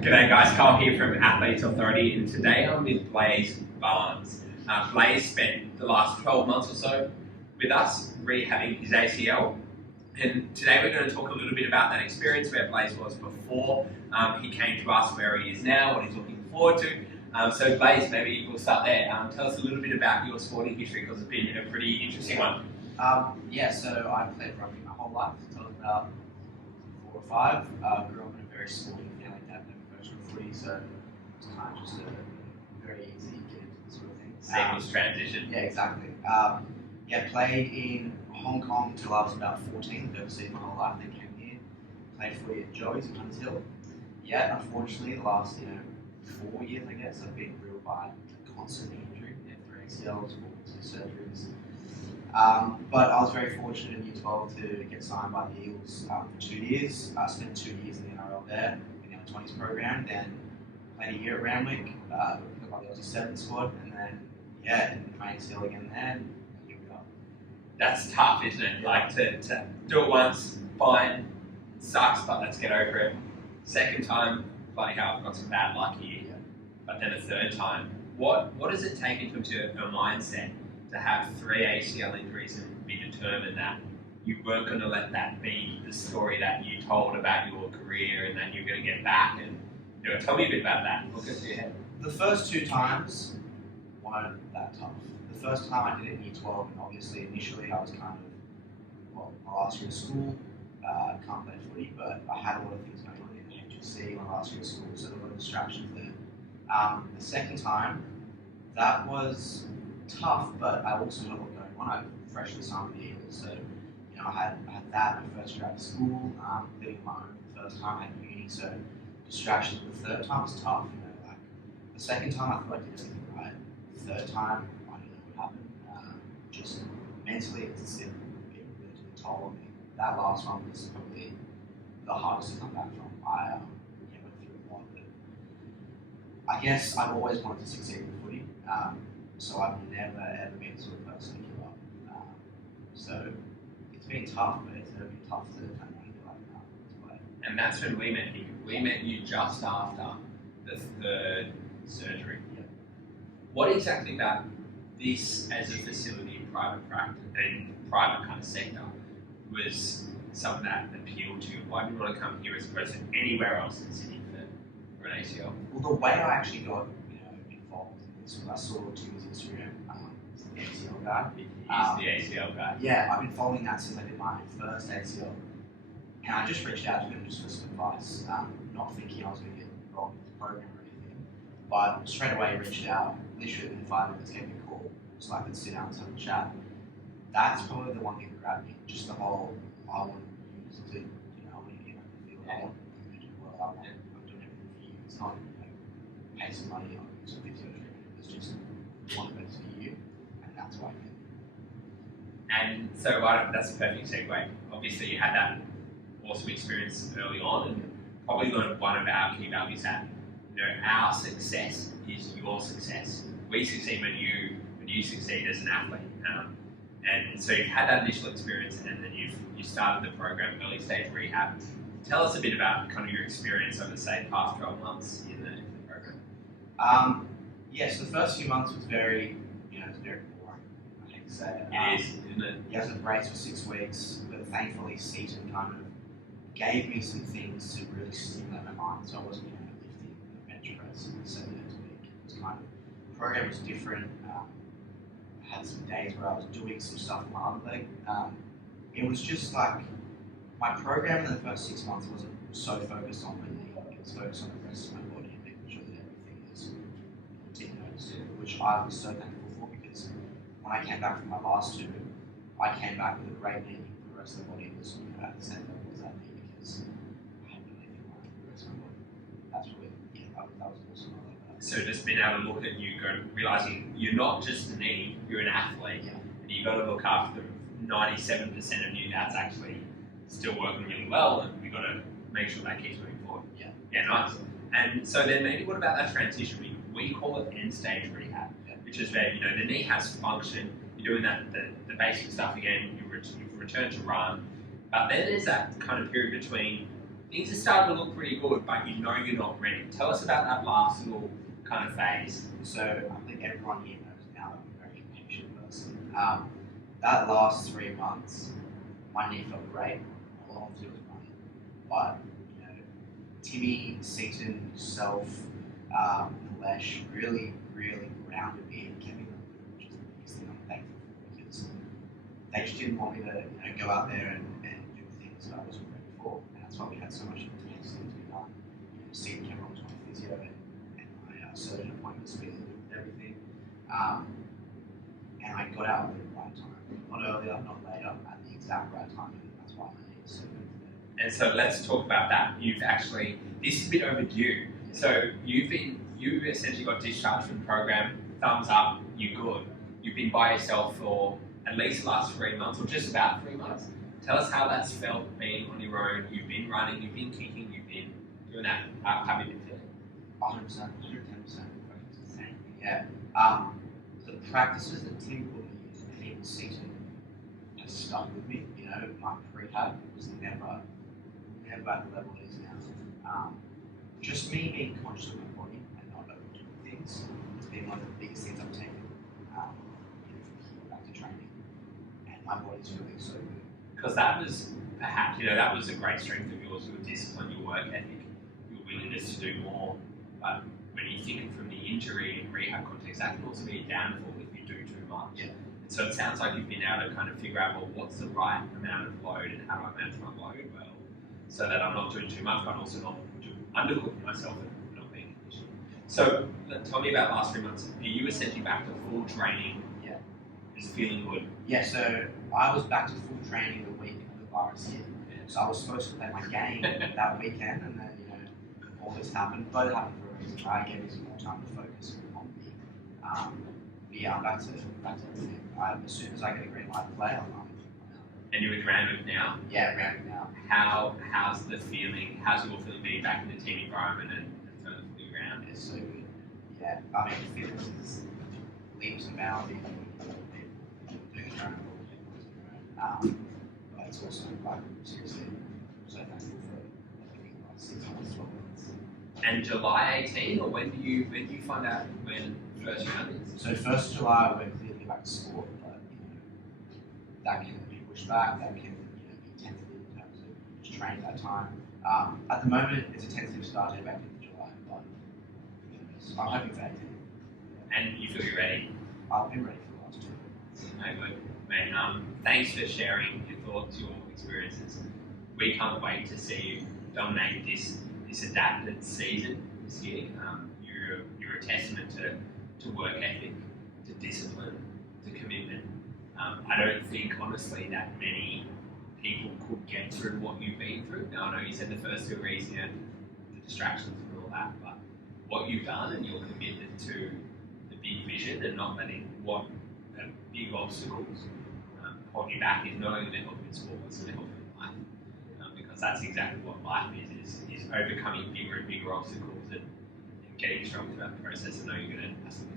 G'day guys, Carl here from Athletes Authority, and today I'm with Blaise. Blaise spent the last 12 months or so with us rehabbing his ACL, and today we're going to talk a little bit about that experience, where Blaise was before he came to us, where he is now, what he's looking forward to. So Blaise, maybe we'll start there. Tell us a little bit about your sporting history, because it's been a pretty interesting one. So I played rugby my whole life until I was about 4 or 5. Grew up in a very sporting family. Dad never coached footy, so it was kind of just a very easy get into this sort of thing. Seamless transition. Yeah, exactly. Played in Hong Kong until I was about 14. Overseas my whole life. Then came here, played footy at Joey's in Hunters Hill. Unfortunately, the last 4 years, I guess, I've been grilled by constant injury. 3 ACLs, 2 surgeries. But I was very fortunate in Year 12 to get signed by the Eagles for 2 years. I spent 2 years in the NRL there, in the under-20s program, then played a year at Ramwick, got picked up by the Aussie 7 squad, and then, in my ACL again there, and here we go. That's tough, isn't it? Like to do it once, fine, sucks, but let's get over it. Second time, bloody hell, I've got some bad luck here. But then a third time, what does it take in terms of a mindset to have 3 ACL injuries and be determined that you weren't going to let that be the story that you told about your career, and that you're going to get back? And tell me a bit about that. What goes through your head? The first 2 times weren't that tough. The first time I did it in Year 12, and obviously initially I was kind of, my last year of school, can't play footy, but I had a lot of things going on in the HSC my last year of school, so there were a lot of distractions there. The second time, that was tough, but I also had a lot going on. I freshly signed with the Eagles, so I had that my first year out of school, living on my own for the first time, I had uni, so distractions. The third time was tough. Like the second time I thought I did everything right. The third time I didn't know what happened. Just mentally, it's really took a toll on me. That last one was probably the hardest to come back from. I went through a lot, but I guess I've always wanted to succeed in footy. So I've never ever been the sort of person to give up. So it's been tough, but it's never been tough to kind of give up this way. And that's when we met you. We met you just after the 3rd surgery. Yeah. What exactly about this as a facility in private practice and private kind of sector was something that appealed to you? Why did you want to come here as opposed to anywhere else in Sydney for an ACL? Well, the way I actually got involved in this was I saw Timmy's Instagram, the ACL guy. He's the ACL guy. Yeah, I've been following that since I did my first ACL. And I just reached out to him just for some advice, not thinking I was going to get involved in the program or anything. But straight away reached out, literally within 5 minutes gave me a call, so I could sit down and have a chat. That's probably the one thing that grabbed me, just the whole, I want you to, I want you to get on the field, I want you to do well, I'm doing everything for you. It's not, pay some money on some physio treatment, it's just one of it's for you, and that's why I came. And so that's a perfect segue. Obviously you had that awesome experience early on, and probably learned one of our key values that our success is your success. We succeed when you succeed as an athlete. And so you've had that initial experience, and then you started the program, early stage rehab. Tell us a bit about kind of your experience over, say, the past 12 months in the program. So the first few months was very, it's very boring, I hate to say it. It is, isn't it? I was at Blaise for 6 weeks, but thankfully Seaton kind of gave me some things to really stimulate my mind, so I wasn't lifting the bench press 7 days a week. It was kind of, the program was different. I had some days where I was doing some stuff on my other leg. It was just like, my program in the first 6 months wasn't so focused on my knee, it was focused on the rest of my body and making sure that everything is taken notice of, which I was so thankful for, because when I came back from my last 2, I came back with a great knee. The rest of the body was at the same level as that knee, because I hadn't done anything like the rest of my body. That's really, that was awesome. I love that. So just being able to look at you, realizing you're not just a knee, you're an athlete, and you've got to look after 97% of you that's actually still working really well, and we've got to make sure that keeps moving forward. Yeah, nice. And so then maybe what about that transition? We call it end stage rehab, which is where the knee has function, you're doing that the basic stuff again, you've returned to run, but then there's that kind of period between things are starting to look pretty good, but you know you're not ready. Tell us about that last little kind of phase. So I think everyone here knows now that I'm a very impatient person. That last 3 months, my knee felt great. All I wanted to do was run. But you know, Timmy, Seaton, yourself, Blaise really grounded me and kept me moving, which is the biggest thing I'm thankful for, because they just didn't want me to go out there and do things that I wasn't ready for. And that's why we had so much testing to be done. Seaton came along to my physio and my surgeon appointments with everything. And I got out at the right time. Not earlier, not later, at the exact right time. And that's why my knee is so good today. And so let's talk about that. You've actually, this is a bit overdue. So you essentially got discharged from the program, thumbs up, you're good. You've been by yourself for at least the last 3 months, or just about 3 months. Tell us how that's felt being on your own. You've been running, you've been kicking, you've been doing that. How have you been feeling? 100%, 110%. Insane. Yeah. The practices that Tim put me in, and even Seaton, has stuck with me. You know, my prehab was never at the level it is now. Just me being conscious of my body and not overdoing things has been one of the biggest things I've taken from here back to training. And my body's feeling so good. Because that was perhaps, that was a great strength of yours, your discipline, your work ethic, your willingness to do more. But when you think from the injury and rehab context, that can also be a downfall if you do too much. Yeah. And so it sounds like you've been able to kind of figure out, well, what's the right amount of load and how do I manage my load well, so that I'm not doing too much, but also not undercooking myself and not being conditioned. So tell me about last 3 months. Are you essentially back to full training? Yeah. Is feeling good? Yeah, so I was back to full training the week of the virus hit. So I was supposed to play my game that weekend, and then all this happened. But it happened for a reason. I gave me some more time to focus on me. But yeah, I'm back to everything. As soon as I get a green light to play, I'm on. And you're with Randwick now? Yeah, Randwick now. How's the feeling? How's your feeling being back in the team environment and further fully around? It's so good. Yeah, I mean, the feelings is leaps and bounds. Doing it around but it's also like seriously so thankful for being like 6 months, 12 months. And July 18, or when do you find out when first round is? So 1st July we're clear to get back to sport, but that can be pushed back. That can be tentative in terms of just training that time. At the moment, it's a tentative start date back in July, but I'm hoping for 18. And you feel you're ready? I've been ready for the last 2. No, good. Mate, thanks for sharing your thoughts, your experiences. We can't wait to see you dominate this adapted season this year. You're a testament to work ethic, to discipline, to commitment. I don't think, honestly, that many people could get through what you've been through. Now, I know you said the first 2 weeks, the distractions and all that, but what you've done and your commitment to the big vision and not letting what big obstacles hold you back is not only going to help you in sport, it's going to help you in life. Because that's exactly what life is overcoming bigger and bigger obstacles and getting strong throughout the process. I know you're going to have some